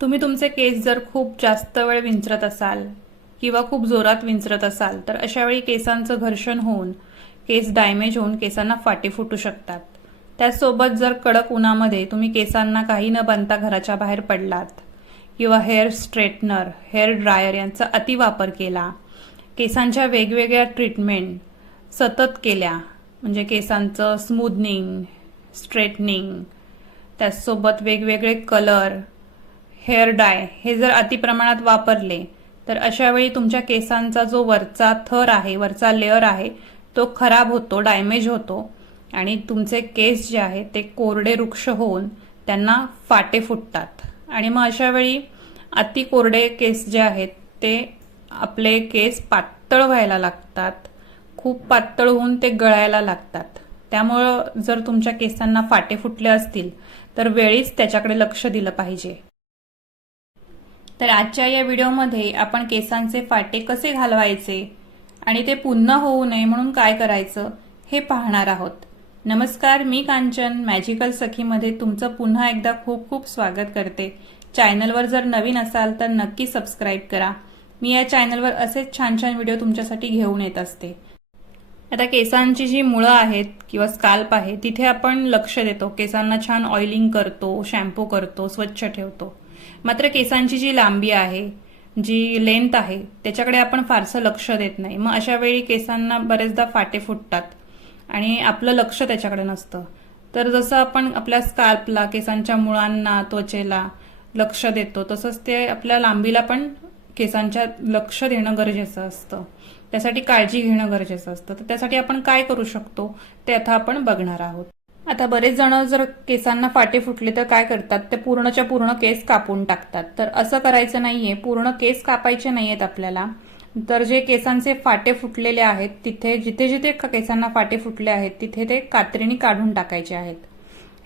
तुम्ही तुमचे केस जर खूप जास्त वेळ विंचरत असाल किंवा खूप जोरात विंचरत असाल तर अशावेळी केसांचं घर्षण होऊन केस डॅमेज होऊन केसांना फाटे फुटू शकतात. त्याचसोबत जर कडक उन्हामध्ये तुम्ही केसांना काही न बांधता घराच्या बाहेर पडलात किंवा हेअर स्ट्रेटनर हेअर ड्रायर यांचा अतिवापर केला केसांच्या वेगवेगळ्या ट्रीटमेंट सतत केल्या म्हणजे केसांचं स्मूदनिंग स्ट्रेटनिंग त्याचसोबत वेगवेगळे कलर हेअर डाय हे जर अतिप्रमाणात वापरले तर अशा वेळी तुमच्या केसांचा जो वरचा थर आहे वरचा लेअर आहे तो खराब होतो डॅमेज होतो आणि तुमचे केस जे आहेत ते कोरडे वृक्ष होऊन त्यांना फाटे फुटतात. आणि मग अशा वेळी अति कोरडे केस जे आहेत ते आपले केस पातळ व्हायला लागतात खूप पातळ होऊन ते गळायला लागतात. त्यामुळं जर तुमच्या केसांना फाटे फुटले असतील तर वेळीच त्याच्याकडे लक्ष दिलं पाहिजे. तर आजच्या या व्हिडिओमध्ये आपण केसांचे फाटे कसे घालवायचे आणि ते पुन्हा होऊ नये म्हणून काय करायचं हे पाहणार आहोत. नमस्कार मी कांचन मॅजिकल सखीमध्ये तुमचं पुन्हा एकदा खूप खूप स्वागत करते. चॅनलवर जर नवीन असाल तर नक्की सबस्क्राईब करा. मी या चॅनलवर असेच छान छान व्हिडिओ तुमच्यासाठी घेऊन येत असते. आता केसांची जी मुळं आहेत किंवा स्काल्प आहे तिथे आपण लक्ष देतो. केसांना छान ऑइलिंग करतो शॅम्पू करतो स्वच्छ ठेवतो. मात्र केसांची जी लांबी आहे जी लेंथ आहे त्याच्याकडे आपण फारसं लक्ष देत नाही. मग अशा वेळी केसांना बरेचदा फाटे फुटतात आणि आपलं लक्ष त्याच्याकडे नसतं. तर जसं आपण आपल्या स्काल्पला केसांच्या मुळांना त्वचेला लक्ष देतो तसंच ते आपल्या लांबीला पण केसांच्या लक्ष देणं गरजेचं असतं. त्यासाठी काळजी घेणं गरजेचं असतं. तर त्यासाठी आपण काय करू शकतो ते आता आपण बघणार आहोत. आता बरेच जण जर केसांना फाटे फुटले तर काय करतात? ते पूर्णच्या पूर्ण केस कापून टाकतात. तर असं करायचं नाहीये. पूर्ण केस कापायचे नाहीयेत आपल्याला. तर जे केसांचे फाटे फुटलेले आहेत तिथे जिथे जिथे केसांना फाटे फुटले आहेत तिथे ते कात्रीने काढून टाकायचे आहेत.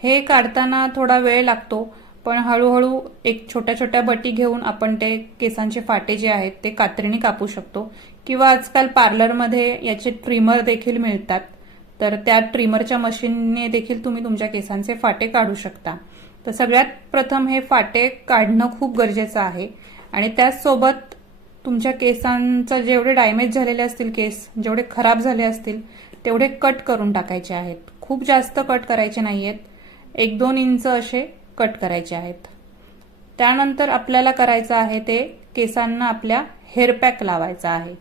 हे काढताना थोडा वेळ लागतो पण हळूहळू एक छोट्या छोट्या बटी घेऊन आपण ते केसांचे फाटे जे आहेत ते कात्रीने कापू शकतो. किंवा आजकाल पार्लरमध्ये याचे ट्रिमर देखील मिळतात. तर त्या ट्रिमरच्या मशीनने देखील तुम्ही तुमच्या केसांचे फाटे काढू शकता. तर सगळ्यात प्रथम हे फाटे काढणं खूप गरजेचं आहे. आणि त्याचसोबत तुमच्या केसांचं जेवढे डॅमेज झालेले असतील केस जेवढे खराब झाले असतील तेवढे कट करून टाकायचे आहेत. खूप जास्त कट करायचे नाही आहेत एक दोन इंच असे कट करायचे आहेत. त्यानंतर आपल्याला करायचं आहे ते केसांना आपल्या हेअरपॅक लावायचा आहे.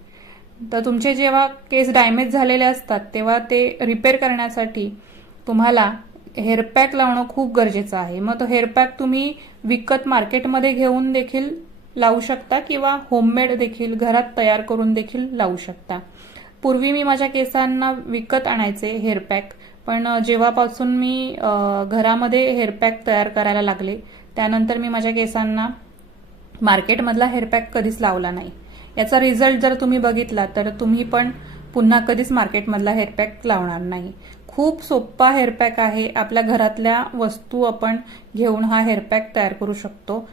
तर तुमचे जेव्हा केस डॅमेज झालेले असतात तेव्हा ते रिपेअर करण्यासाठी तुम्हाला हेअरपॅक लावणं खूप गरजेचं आहे. मग तो हेअरपॅक तुम्ही विकत मार्केटमध्ये घेऊन देखील लावू शकता किंवा होममेड देखील घरात तयार करून देखील लावू शकता. पूर्वी मी माझ्या केसांना विकत आणायचे हेअरपॅक पण जेव्हापासून मी घरामध्ये हेअरपॅक तयार करायला लागले त्यानंतर मी माझ्या केसांना मार्केटमधला हेअरपॅक कधीच लावला नाही. याचा रिझल्ट जर तुम्ही बघितला तर तुम्ही पण पुन्हा कधीच मार्केटमधला हेअरपॅक लावणार नाही. खूप सोप्पा हेअरपॅक आहे. आपल्या घरातल्या वस्तू आपण घेऊन हा हेअरपॅक तयार करू शकतो.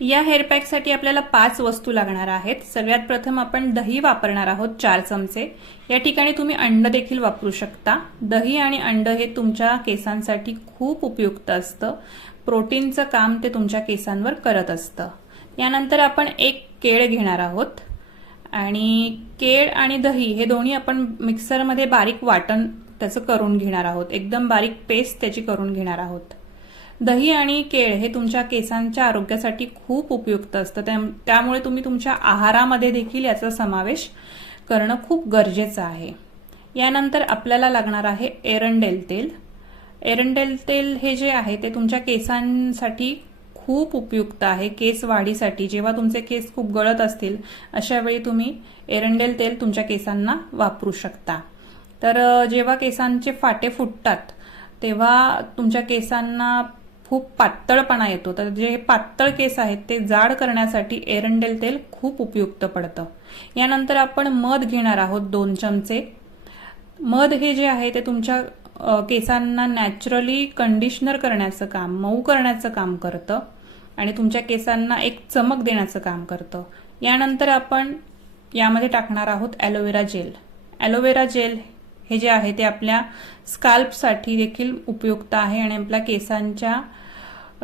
या हेअरपॅकसाठी आपल्याला पाच वस्तू लागणार आहेत. सगळ्यात प्रथम आपण दही वापरणार आहोत चार चमचे. या ठिकाणी तुम्ही अंड देखील वापरू शकता. दही आणि अंड हे तुमच्या केसांसाठी खूप उपयुक्त असतं. प्रोटीनचं काम ते तुमच्या केसांवर करत असतं. यानंतर आपण एक केळ घेणार आहोत. आणि केळ आणि दही हे दोन्ही आपण मिक्सरमध्ये बारीक वाटण त्याचं करून घेणार आहोत. एकदम बारीक पेस्ट त्याची करून घेणार आहोत. दही आणि केळ हे तुमच्या केसांच्या आरोग्यासाठी खूप उपयुक्त असतं. त्यामुळे तुम्ही तुमच्या आहारामध्ये देखील याचा समावेश करणं खूप गरजेचं आहे. यानंतर आपल्याला लागणार आहे एरंडेल तेल. एरंडेल तेल हे जे आहे ते तुमच्या केसांसाठी खूप उपयुक्त आहे केस वाढीसाठी. जेव्हा तुमचे केस खूप गळत असतील अशा वेळी तुम्ही एरंडेल तेल तुमच्या केसांना वापरू शकता. तर जेव्हा केसांचे फाटे फुटतात तेव्हा तुमच्या केसांना खूप पातळपणा येतो. तर जे पातळ केस आहेत ते जाड करण्यासाठी एरंडेल तेल खूप उपयुक्त पडतं. यानंतर आपण मध घेणार आहोत दोन चमचे. मध हे जे आहे ते तुमच्या केसांना नॅचरली कंडिशनर करण्याचं काम मऊ करण्याचं काम करतं. आणि तुमच्या केसांना एक चमक देण्याचं काम करतं. यानंतर आपण यामध्ये टाकणार आहोत ॲलोवेरा जेल. ॲलोवेरा जेल हे जे आहे ते आपल्या स्काल्पसाठी देखील उपयुक्त आहे आणि आपल्या केसांच्या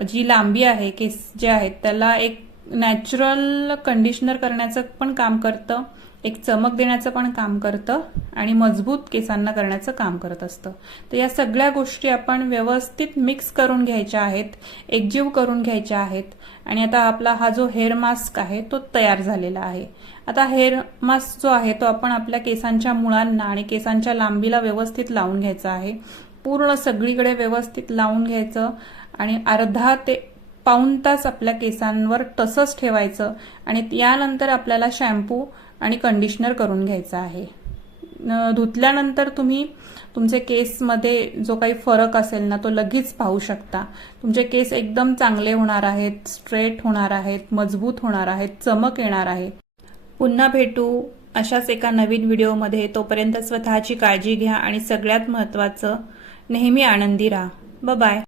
जी लांबी आहे केस जे आहेत त्याला एक नॅचरल कंडिशनर करण्याचं पण काम करतं. एक चमक देण्याचं पण काम करतं आणि मजबूत केसांना करण्याचं काम करत असतं. तर या सगळ्या गोष्टी आपण व्यवस्थित मिक्स करून घ्यायच्या आहेत एकजीव करून घ्यायच्या आहेत आणि आता आपला हा जो हेअर मास्क आहे तो तयार झालेला आहे. आता हेअर मास्क जो आहे तो आपण आपल्या केसांच्या मुळांना आणि केसांच्या लांबीला व्यवस्थित लावून घ्यायचा आहे. पूर्ण सगळीकडे व्यवस्थित लावून घ्यायचं आणि अर्धा ते पाऊण तास आपल्या केसांवर तसंच ठेवायचं आणि यानंतर आपल्याला शॅम्पू आणि कंडिशनर करून घ्यायचं आहे. धुतल्यानंतर तुम्ही तुमचे केसमध्ये जो काही फरक असेल ना तो लगेच पाहू शकता. तुमचे केस एकदम चांगले होणार आहेत स्ट्रेट होणार आहेत मजबूत होणार आहेत चमक येणार आहे. पुन्हा भेटू अशाच एका नवीन व्हिडिओमध्ये. तोपर्यंत स्वतःची काळजी घ्या आणि सगळ्यात महत्त्वाचं नेहमी आनंदी राहा. बाय